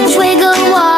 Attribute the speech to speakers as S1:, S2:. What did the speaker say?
S1: Wiggle, watch.